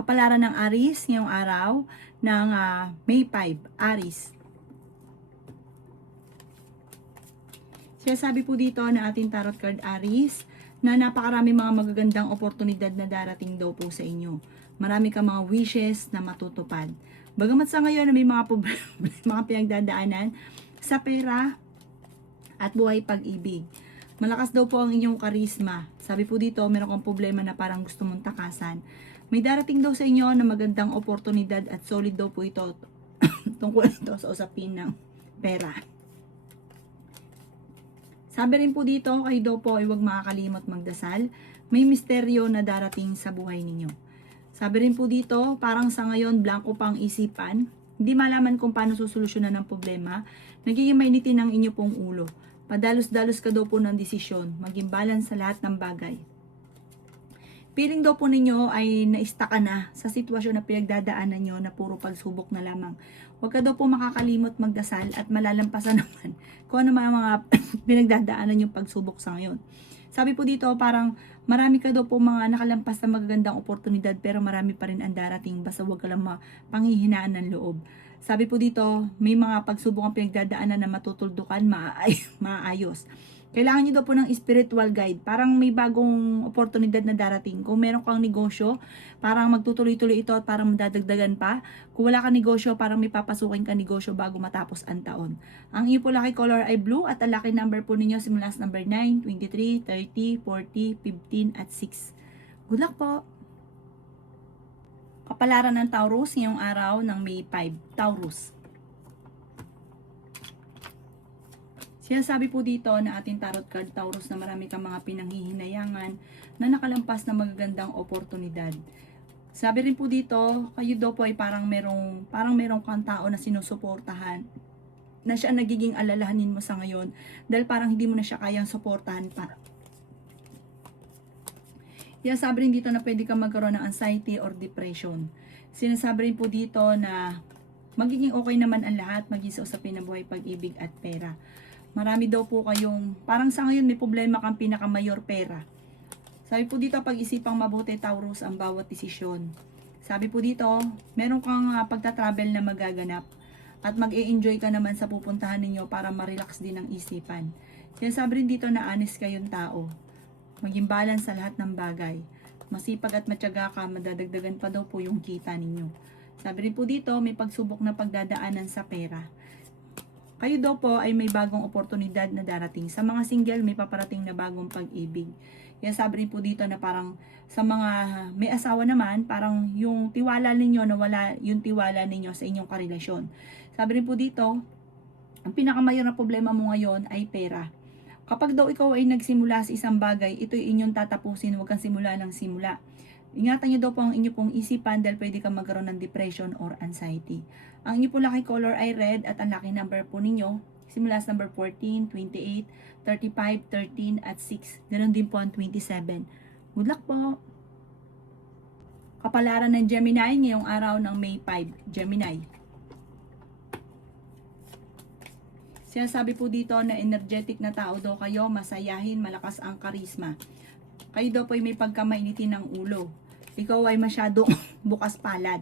Kapalaran ng Aries ngayong araw ng May 5, Aries. Sabi po dito na ating tarot card Aries na napakarami mga magagandang oportunidad na darating daw po sa inyo. Marami kang mga wishes na matutupad. Bagamat sa ngayon na may mga problema, mga pinagdadaanan sa pera at buhay pag-ibig. Malakas daw po ang inyong karisma. Sabi po dito, meron kang problema na parang gusto mong takasan. May darating daw sa inyo na magandang oportunidad at solid daw po ito tungkol ito sa usapin ng pera. Sabi rin po dito, kayo daw po ay huwag makakalimot magdasal. May misteryo na darating sa buhay ninyo. Sabi rin po dito, parang sa ngayon, blanco pang isipan. Hindi malaman kung paano susolusyonan ng problema. Nagiging mainitin ang inyo pong ulo. Padalos-dalos ka daw po ng desisyon. Maging balance sa lahat ng bagay. Feeling daw po ninyo ay na-stuck ka na sa sitwasyon na pinagdadaanan nyo na puro pagsubok na lamang. Huwag ka daw po makakalimot magdasal at malalampasan naman kung ano mga pinagdadaanan yung pagsubok sa ngayon. Sabi po dito, parang marami ka daw po mga nakalampas na magagandang oportunidad pero marami pa rin ang darating. Basta huwag ka lang panghihinaan ng loob. Sabi po dito, may mga pagsubok ang pinagdadaanan na matutuldukan, maayos. Kailangan nyo daw po ng spiritual guide. Parang may bagong oportunidad na darating. Kung meron kang negosyo, parang magtutuloy-tuloy ito at parang madadagdagan pa. Kung wala kang negosyo, parang may papasukin kang negosyo bago matapos ang taon. Ang iyo po lucky color ay blue at ang lucky number po ninyo simula sa number 9, 23, 30, 40, 15 at 6. Good luck po! Kapalaran ng Taurus ngayong araw ng May 5. Taurus. Sinasabi po dito na ating tarot card Taurus na marami kang mga pinanghihinayangan na nakalampas na magagandang oportunidad. Sabi rin po dito, kayo daw po ay parang merong kang tao na sinusuportahan na siya nagiging alalahanin mo sa ngayon dahil parang hindi mo na siya kayang suportahan pa. Sabi rin dito na pwede kang magkaroon ng anxiety or depression. Sinasabi rin po dito na magiging okay naman ang lahat, maging sa usapin ng buhay, pag-ibig at pera. Marami daw po kayong, parang sa ngayon may problema kang pinakamayor pera. Sabi po dito, pag-isipang mabuti Taurus ang bawat desisyon. Sabi po dito, meron kang pagta-travel na magaganap at mag-e-enjoy ka naman sa pupuntahan ninyo para ma-relax din ang isipan. Sabi rin dito na honest kayong tao. Maging balance sa lahat ng bagay. Masipag at matyaga ka, madadagdagan pa daw po yung kita ninyo. Sabi rin po dito, may pagsubok na pagdadaanan sa pera. Kayo daw po ay may bagong oportunidad na darating. Sa mga single, may paparating na bagong pag-ibig. Sabi rin po dito na parang sa mga may asawa naman, parang yung tiwala ninyo, nawala yung tiwala ninyo sa inyong karelasyon. Sabi rin po dito, ang pinakamayor na problema mo ngayon ay pera. Kapag daw ikaw ay nagsimula sa isang bagay, ito ay inyong tatapusin, huwag kang simula ng simula. Ingatan nyo daw po ang inyo pong isipan dahil pwede kang magkaroon ng depression or anxiety. Ang inyo po lucky color ay red at ang lucky number po ninyo simula sa number 14, 28, 35, 13 at 6. Ganon din po ang 27. Good luck po! Kapalaran ng Gemini ngayong araw ng May 5. Gemini. Sinasabi po dito na energetic na tao daw kayo, masayahin, malakas ang karisma. Kayo daw po ay may pagkamainitin ng ulo. Ikaw ay masyadong bukas palad.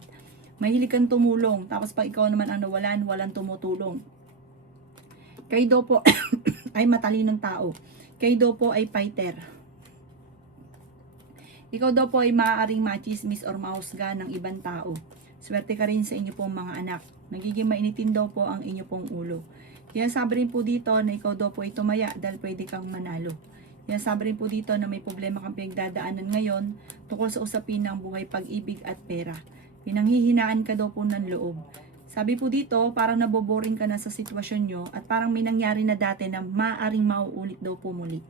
Mahilig kang tumulong. Tapos pag ikaw naman ang nawalan, walang tumutulong. Kayo daw po ay matalinong tao. Kayo daw po ay fighter. Ikaw daw po ay maaaring machismis or mahusga ng ibang tao. Swerte ka rin sa inyo pong mga anak. Nagiging mainitin daw po ang inyo pong ulo. Kaya sabi rin po dito na ikaw daw po ay tumaya dahil pwede kang manalo. Sabi rin po dito na may problema kang pinagdadaanan ngayon tungkol sa usapin ng buhay, pag-ibig at pera. Pinanghihinaan ka daw po ng loob. Sabi po dito, parang naboboring ka na sa sitwasyon nyo at parang may nangyari na dati na maaaring mauulit daw po muli.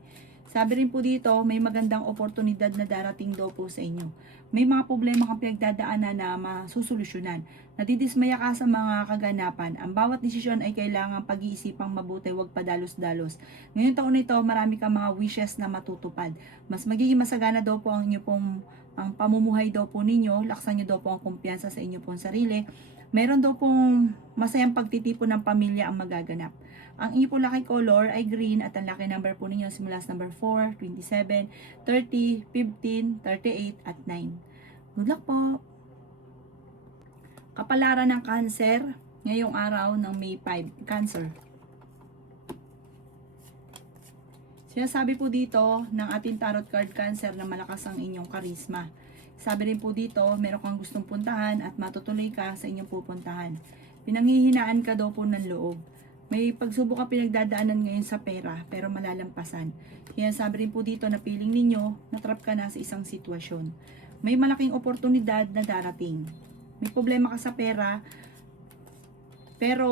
Sabi rin po dito, may magandang oportunidad na darating daw po sa inyo. May mga problema kang pinagdadaanan na masusolusyonan. Nadidismaya ka sa mga kaganapan. Ang bawat desisyon ay kailangan pag-iisipang mabuti, huwag padalos-dalos. Ngayong taon na ito, marami kang mga wishes na matutupad. Mas magiging masagana daw po ang inyo pong ang pamumuhay daw po ninyo, laksan nyo daw po ang kumpiyansa sa inyo pong sarili. Meron daw pong masayang pagtitipon ng pamilya ang magaganap. Ang inyo po lucky color ay green at ang lucky number po ninyo simula sa number 4, 27, 30, 15, 38 at 9. Good luck po! Kapalaran ng Cancer ngayong araw ng May 5. Cancer. Sinasabi po dito ng ating tarot card Cancer na malakas ang inyong karisma. Sabi rin po dito, meron kang gustong puntahan at matutuloy ka sa inyong pupuntahan. Pinanghihinaan ka daw po ng loob. May pagsubok ka pinagdadaanan ngayon sa pera pero malalampasan. Kaya sabi rin po dito na feeling ninyo, natrap ka na sa isang sitwasyon. May malaking oportunidad na darating. May problema ka sa pera, pero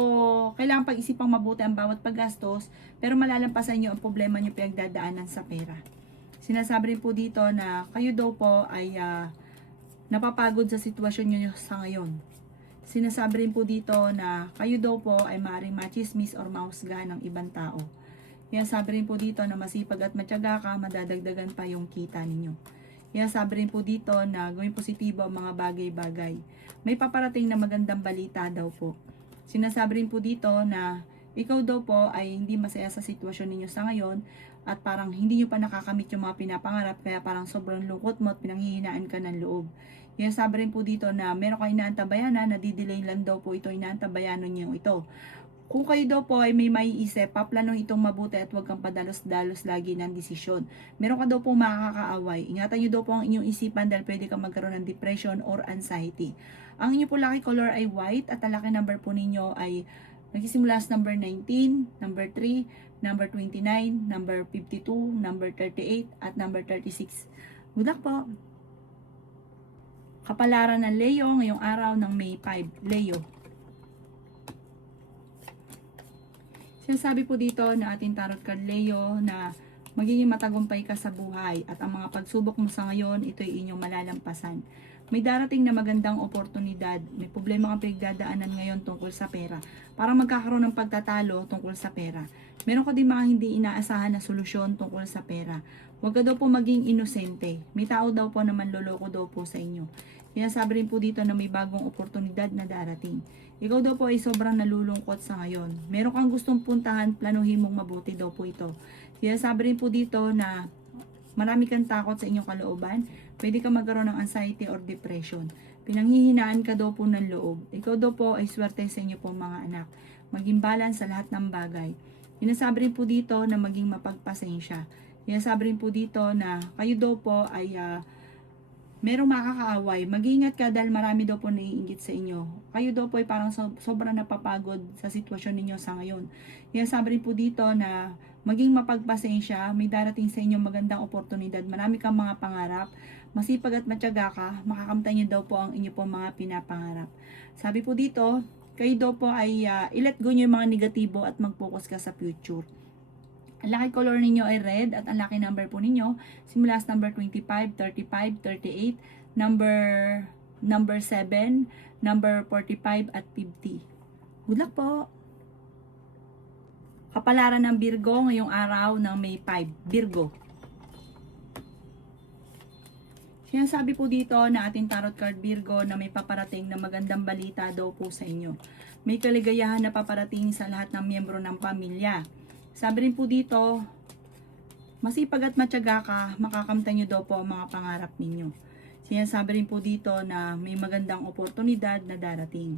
kailangan pag-isipang mabuti ang bawat paggastos, pero malalampasan nyo ang problema nyo pinagdadaanan sa pera. Sinasabi rin po dito na kayo daw po ay napapagod sa sitwasyon nyo sa ngayon. Sinasabi rin po dito na kayo daw po ay maaaring machismis or mahusgahan ng ibang tao. Kaya sabi rin po dito na masipag at matyaga ka, madadagdagan pa yung kita ninyo. Kaya sabi rin po dito na gawing positibo ang mga bagay-bagay. May paparating na magandang balita daw po. Sinasabi rin po dito na ikaw daw po ay hindi masaya sa sitwasyon ninyo sa ngayon at parang hindi nyo pa nakakamit yung mga pinapangarap kaya parang sobrang lungkot mo at pinanghihinaan ka ng loob. Kaya sabi rin po dito na meron kayo inaantabayanan, nadidelay lang daw po ito, inaantabayanan nyo ito. Kung kayo daw po ay may maiisip, paplano itong mabuti at huwag kang padalos-dalos lagi ng desisyon. Meron ka daw po makakaaway. Ingatan nyo daw po ang inyong isipan dahil pwede kang magkaroon ng depression or anxiety. Ang inyo po lucky color ay white at ang lucky number po ninyo ay nagsisimula sa number 19, number 3, number 29, number 52, number 38, at number 36. Good luck po! Kapalaran ng Leo ngayong araw ng May 5. Leo. Sinasabi po dito na ating tarot card Leo na magiging matagumpay ka sa buhay at ang mga pagsubok mo sa ngayon, ito ay inyong malalampasan. May darating na magandang oportunidad. May problema kang pinagdadaanan ngayon tungkol sa pera. Parang magkakaroon ng pagtatalo tungkol sa pera. Meron ka din mga hindi inaasahan na solusyon tungkol sa pera. Huwag ka daw po maging inosente. May tao daw po na manloloko daw po sa inyo. Kaya sabi rin po dito na may bagong oportunidad na darating. Ikaw daw po ay sobrang nalulungkot sa ngayon. Meron kang gustong puntahan, planuhin mong mabuti daw po ito. Kaya sabi rin po dito na marami kang takot sa inyong kalooban. Pwede ka magkaroon ng anxiety or depression. Pinanghihinaan ka daw po ng loob. Ikaw daw po ay swerte sa inyo pong mga anak. Maging balance sa lahat ng bagay. Sinasabi rin po dito na maging mapagpasensya. Sinasabi rin po dito na kayo daw po ay merong makakaaway. Mag-ingat ka dahil marami daw po naiinggit sa inyo. Kayo daw po ay parang sobrang napapagod sa sitwasyon ninyo sa ngayon. Sinasabi rin po dito na maging mapagpasensya, may darating sa inyo magandang oportunidad. Marami kang mga pangarap. Masipag at matyaga ka, makakamtan nyo daw po ang inyo pong mga pinapangarap. Sabi po dito, kayo daw po ay i-let go nyo yung mga negatibo at mag-focus ka sa future. Ang lucky color ninyo ay red at ang lucky number po ninyo simula sa number 25, 35, 38, number 7, number 45 at 50. Good luck po! Kapalaran ng Virgo ngayong araw ng May 5. Virgo. Sinasabi po dito na ating tarot card Virgo na may paparating na magandang balita daw po sa inyo. May kaligayahan na paparating sa lahat ng miyembro ng pamilya. Sabi rin po dito, masipag at matyaga ka, makakamtan nyo daw po ang mga pangarap ninyo. Sinasabi rin po dito na may magandang oportunidad na darating.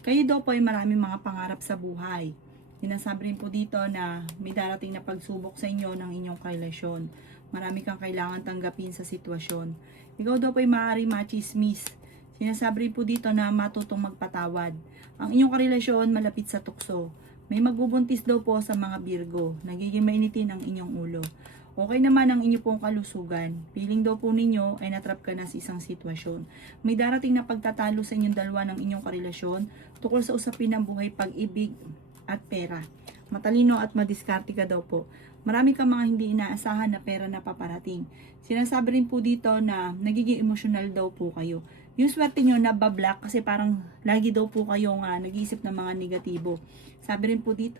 Kayo daw po ay maraming mga pangarap sa buhay. Sinasabi rin po dito na may darating na pagsubok sa inyo ng inyong relasyon. Marami kang kailangan tanggapin sa sitwasyon. Ikaw daw po ay maaaring machismis. Sinasabi rin po dito na matutong magpatawad. Ang inyong karelasyon malapit sa tukso. May magbubuntis daw po sa mga Virgo. Nagiging mainitin ang inyong ulo. Okay naman ang inyong pong kalusugan. Feeling daw po ninyo ay natrap ka na sa isang sitwasyon. May darating na pagtatalo sa inyong dalawa ng inyong karelasyon tungkol sa usapin ng buhay, pag-ibig at pera. Matalino at madiskarte ka daw po. Marami kang mga hindi inaasahan na pera na paparating. Sinasabi rin po dito na nagiging emosyonal daw po kayo. Yung swerte nyo nabablock kasi parang lagi daw po kayong nag-iisip ng mga negatibo. Sabi rin po dito,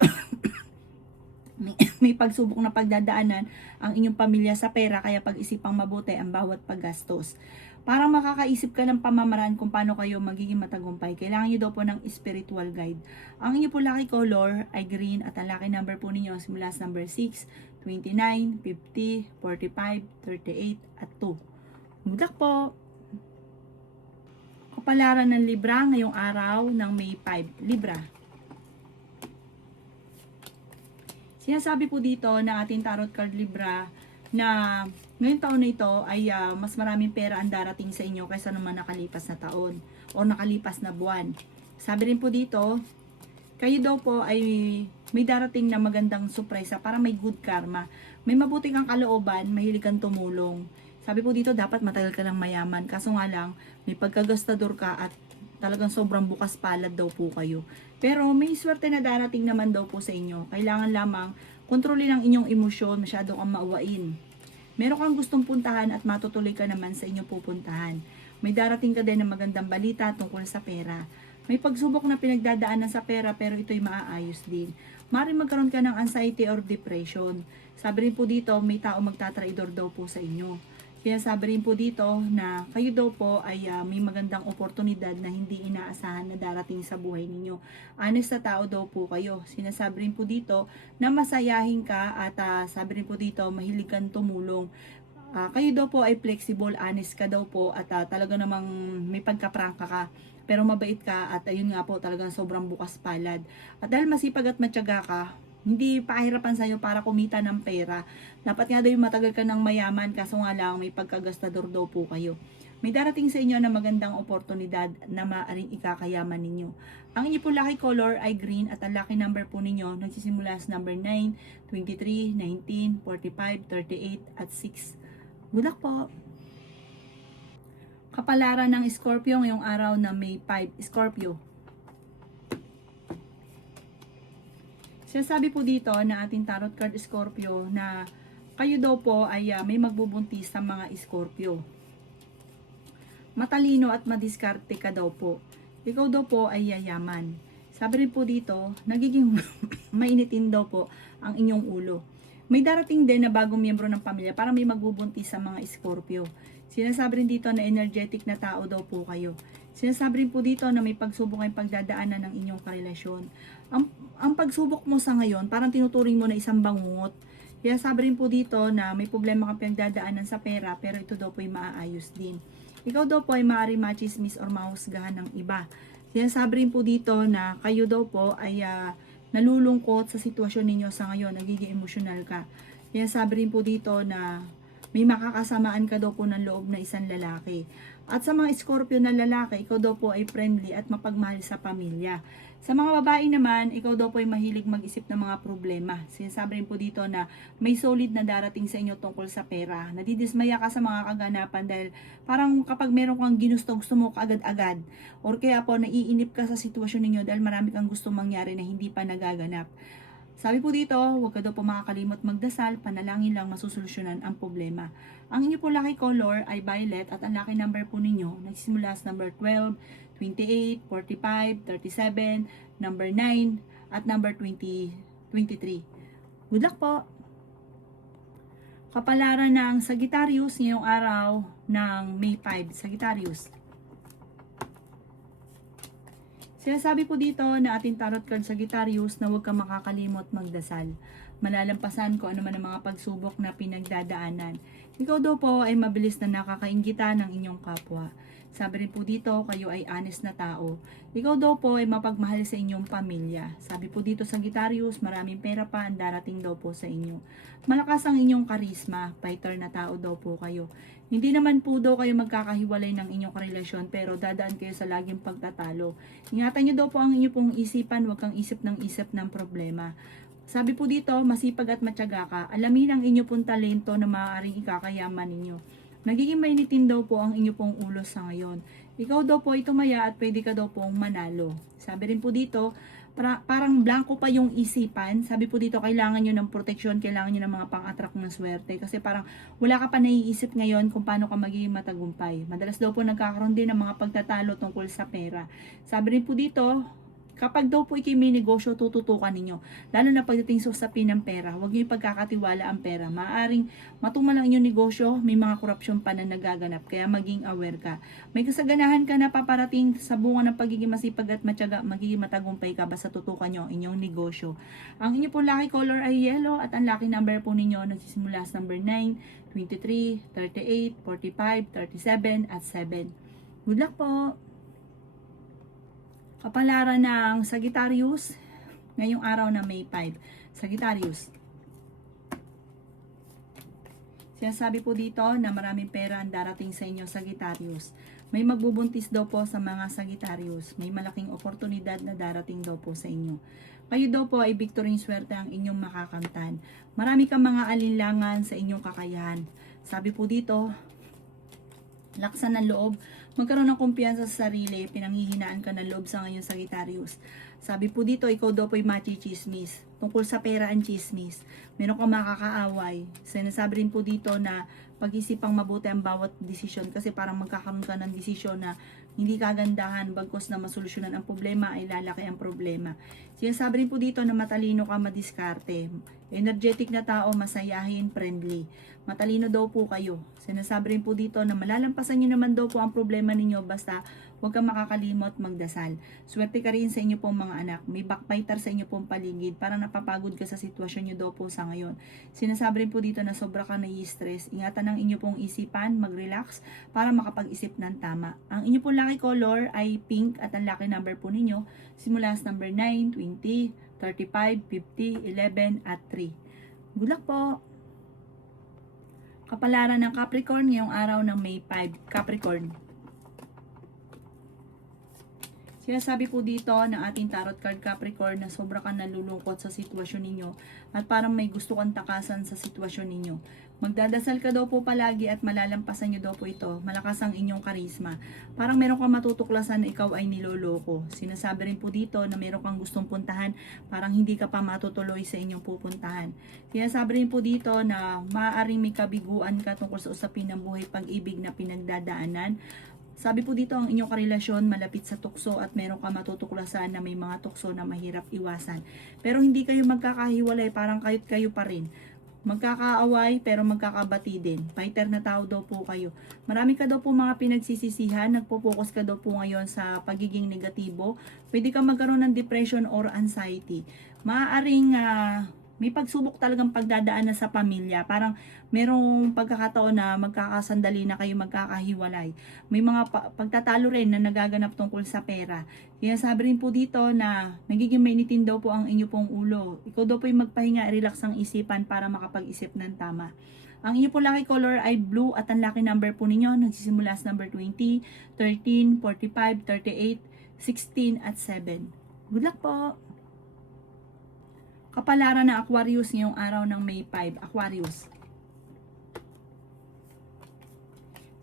may pagsubok na pagdadaanan ang inyong pamilya sa pera kaya pag-isipang mabuti ang bawat paggastos. Parang makakaisip ka ng pamamaraan kung paano kayo magiging matagumpay. Kailangan nyo daw po ng spiritual guide. Ang inyo po lucky color ay green at ang lucky number po ninyo simula sa number 6, 29, 50, 45, 38 at 2. Good luck po! Kapalaran ng Libra ngayong araw ng May 5. Libra. Sinasabi po dito ng ating tarot card Libra na ngayong taon na ito ay mas maraming pera ang darating sa inyo kaysa naman nakalipas na taon o nakalipas na buwan. Sabi rin po dito, kayo daw po ay may darating na magandang surpresa para may good karma. May mabuti kang kalooban, mahilig kang tumulong. Sabi po dito, dapat matagal ka ng mayaman. Kaso nga lang, may pagkagastador ka at talagang sobrang bukas palad daw po kayo. Pero may swerte na darating naman daw po sa inyo. Kailangan lamang kontrolin ang inyong emosyon, masyado kang maawain. Meron kang gustong puntahan at matutuloy ka naman sa inyong pupuntahan. May darating ka din ng magandang balita tungkol sa pera. May pagsubok na pinagdadaanan sa pera pero ito'y maaayos din. Maaaring magkaroon ka ng anxiety or depression. Sabi rin po dito, may tao magtatraidor daw po sa inyo. Kaya sabi rin po dito na kayo daw po ay may magandang oportunidad na hindi inaasahan na darating sa buhay ninyo. Honest na tao daw po kayo. Sinasabi rin po dito na masayahin ka at sabi rin po dito mahilig kang tumulong. Kayo daw po ay flexible, honest ka daw po at talaga namang may pagkaprangka ka. Pero mabait ka at ayun nga po talagang sobrang bukas palad. At dahil masipag at matyaga ka, hindi pahirapan sa iyo para kumita ng pera. Dapat nga daw yung matagal ka ng mayaman kaso nga lang may pagkagastador daw po kayo. May darating sa inyo na magandang oportunidad na maaaring ikakayaman ninyo. Ang inyo po lucky color ay green at ang lucky number po ninyo nagsisimula sa number 9, 23, 19, 45, 38 at 6. Good luck po! Kapalaran ng Scorpio ngayong araw na May 5. Scorpio. Sinasabi po dito na ating tarot card Scorpio na kayo daw po ay may magbubuntis sa mga Scorpio. Matalino at madiskarte ka daw po. Ikaw daw po ay yayaman. Sabi rin po dito, nagiging mainitin daw po ang inyong ulo. May darating din na bagong miyembro ng pamilya para may magbubuntis sa mga Scorpio. Sinasabi rin dito na energetic na tao daw po kayo. Sinasabi rin po dito na may pagsubok ay pagdadaanan ng inyong karelasyon. Ang pagsubok mo sa ngayon, parang tinuturing mo na isang bangungot. Kaya sabi rin po dito na may problema kang pinagdadaanan sa pera, pero ito daw po ay maaayos din. Ikaw daw po ay maaari machismis or mahusgahan ng iba. Sinasabi rin po dito na kayo daw po ay nalulungkot sa sitwasyon ninyo sa ngayon, nagiging emosyonal ka. Kaya sabi rin po dito na may makakasamaan ka daw po ng loob na isang lalaki. At sa mga Scorpio na lalaki, ikaw daw po ay friendly at mapagmahal sa pamilya. Sa mga babae naman, ikaw daw po ay mahilig mag-isip ng mga problema. Sinasabi rin po dito na may solid na darating sa inyo tungkol sa pera. Nadidismaya ka sa mga kaganapan dahil parang kapag meron kang ginusto, gusto mo agad-agad. Or kaya po naiinip ka sa sitwasyon ninyo dahil marami kang gusto mangyari na hindi pa nagaganap. Sabi po dito, huwag ka daw po makakalimot magdasal, panalangin lang masusolusyunan ang problema. Ang inyo po lucky color ay violet at ang lucky number po ninyo nagsisimula sa number 12, 28, 45, 37, number 9, at number 20, 23. Good luck po! Kapalaran ng Sagittarius ngayong araw ng May 5. Sagittarius. Sinasabi po dito na ating tarot card Sagittarius na huwag kang makakalimot magdasal. Malalampasan ko ano man ang mga pagsubok na pinagdadaanan. Ikaw daw po ay mabilis na nakakaingita ng inyong kapwa. Sabi rin po dito, kayo ay honest na tao. Ikaw daw po ay mapagmahal sa inyong pamilya. Sabi po dito Sagittarius, maraming pera pa ang darating daw po sa inyo. Malakas ang inyong karisma, fighter na tao daw po kayo. Hindi naman po daw kayo magkakahiwalay ng inyong karelasyon pero dadaan kayo sa laging pagtatalo. Ingatan nyo daw po ang inyong pong isipan, huwag kang isip ng problema. Sabi po dito, masipag at matyaga ka. Alamin ang inyong pong talento na maaaring ikakayaman ninyo. Nagiging mainitin daw po ang inyong pong ulo sa ngayon. Ikaw daw po ay tumaya at pwede ka daw pong manalo. Sabi rin po dito, parang blanco pa yung isipan. Sabi po dito, kailangan nyo ng proteksyon, kailangan nyo ng mga pang-attract ng swerte. Kasi parang wala ka pa naiisip ngayon kung paano ka magiging matagumpay. Madalas daw po nagkakaroon din ng mga pagtatalo tungkol sa pera. Sabi rin po dito, kapag daw po may negosyo, tututukan ninyo. Lalo na pagdating sa usapin ng pera, huwag niyo ipagkakatiwala ang pera. Maaring matumal ang inyong negosyo, may mga korupsyon pa na nagaganap. Kaya maging aware ka. May kasaganahan ka na paparating sa bunga ng pagiging masipag at matyaga, magiging matagumpay ka basta tutukan nyo ang inyong negosyo. Ang inyo po lucky color ay yellow at ang lucky number po ninyo nagsisimula sa number 9, 23, 38, 45, 37 at 7. Good luck po! Kapalaran ng Sagittarius, ngayong araw na May 5. Sagittarius. Sinasabi po dito na maraming pera ang darating sa inyo, Sagittarius. May magbubuntis daw po sa mga Sagittarius. May malaking oportunidad na darating daw po sa inyo. Kayo daw po ay victory swerte ang inyong makakamtan. Marami kang mga alinlangan sa inyong kakayahan. Sabi po dito, laksan ng loob, magkaroon ng kumpiyansa sa sarili, pinanghihinaan ka ng loob sa ngayon, Sagittarius. Sabi po dito, ikaw daw po'y machichismis. Tungkol sa pera ang chismis. Meron kang makakaaway. Sinasabi rin po dito na pag-isipang mabuti ang bawat desisyon kasi parang magkakaroon ka ng desisyon na hindi kagandahan, bagkos na masolusyonan ang problema ay lalaki ang problema. Sinasabi rin po dito na matalino ka, madiskarte. Energetic na tao, masayahin, friendly. Matalino daw po kayo. Sinasabi rin po dito na malalampasan nyo naman daw po ang problema ninyo basta huwag kang makakalimot magdasal. Swerte ka rin sa inyo pong mga anak. May backbiter sa inyo pong paligid. Parang napapagod ka sa sitwasyon nyo daw po sa ngayon. Sinasabi rin po dito na sobra ka nai-stress. Ingatan ang inyo pong isipan, mag-relax para makapag-isip ng tama. Ang inyo pong lucky color ay pink at ang lucky number po ninyo simula sa number 9, 20, 35, 50, 11 at 3. Good luck po! Kapalaran ng Capricorn ngayong araw ng May 5. Capricorn. Sinasabi po dito ng ating tarot card Capricorn na sobra kang nalulungkot sa sitwasyon ninyo at parang may gusto kang takasan sa sitwasyon ninyo. Magdadasal ka daw po palagi at malalampasan nyo daw po ito. Malakas ang inyong karisma. Parang meron kang matutuklasan na ikaw ay niloloko. Sinasabi rin po dito na meron kang gustong puntahan, parang hindi ka pa matutuloy sa inyong pupuntahan. Sinasabi rin po dito na maaaring may kabiguan ka tungkol sa usapin ng buhay pag-ibig na pinagdadaanan. Sabi po dito ang inyong karelasyon malapit sa tukso at meron ka matutuklasan na may mga tukso na mahirap iwasan. Pero hindi kayo magkakahiwalay, parang kayo pa rin. Magkakaaway pero magkakabati din. Fighter na tao daw po kayo. Marami ka daw po mga pinagsisisihan. Nagpo-focus ka daw po ngayon sa pagiging negatibo. Pwede ka magkaroon ng depression or anxiety. Maaaring may pagsubok talagang pagdadaan na sa pamilya. Parang merong pagkakataon na magkakasandali na kayo magkakahiwalay. May mga pagtatalo rin na nagaganap tungkol sa pera. Kaya sabi rin po dito na nagiging mainitin daw po ang inyo pong ulo. Ikaw daw po yung magpahinga, relax ang isipan para makapag-isip ng tama. Ang inyo po lucky color ay blue at ang lucky number po ninyo nagsisimula sa number 20, 13, 45, 38, 16 at 7. Good luck po! Kapalaran ng Aquarius ngayong araw ng May 5. Aquarius.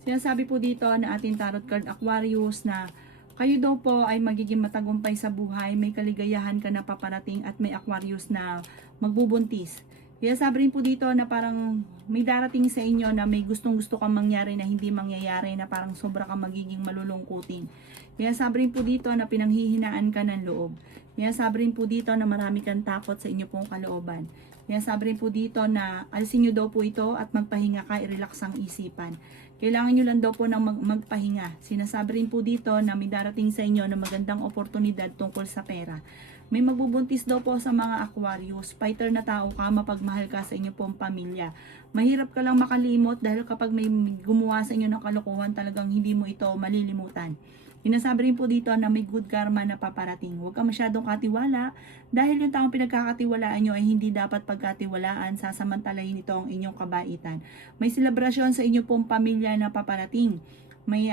Sinasabi po dito na ating tarot card Aquarius na kayo daw po ay magiging matagumpay sa buhay, may kaligayahan ka na paparating at may Aquarius na magbubuntis. Kaya sabi rin po dito na parang may darating sa inyo na may gustong-gusto kang mangyari na hindi mangyayari na parang sobra kang magiging malulungkutin. Kaya sabi rin po dito na pinanghihinaan ka ng loob. Kaya sabi rin po dito na marami kang takot sa inyo pong kalooban. Kaya sabi rin po dito na alisin nyo daw po ito at magpahinga ka, i-relax ang isipan. Kailangan nyo lang daw po ng magpahinga. Sinasabi rin po dito na may darating sa inyo na magandang oportunidad tungkol sa pera. May magbubuntis daw po sa mga Aquarius. Fighter na tao ka, mapagmahal ka sa inyo pong pamilya. Mahirap ka lang makalimot dahil kapag may gumawa sa inyo ng kalokohan talagang hindi mo ito malilimutan. Sinasabi rin po dito na may good karma na paparating. Huwag ka masyadong katiwala dahil yung taong pinagkakatiwalaan nyo ay hindi dapat pagkatiwalaan, sasamantalahin ito ang inyong kabaitan. May selebrasyon sa inyo pong pamilya na paparating. May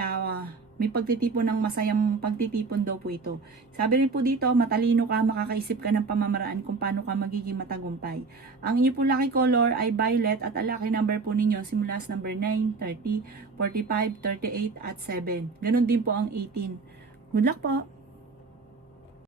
pagtitipon ng masayang pagtitipon daw po ito. Sabi rin po dito, matalino ka, makakaisip ka ng pamamaraan kung paano ka magiging matagumpay. Ang inyo po lucky color ay violet at ang lucky number po ninyo simula sa number 9, 30, 45, 38 at 7. Ganon din po ang 18. Good luck po!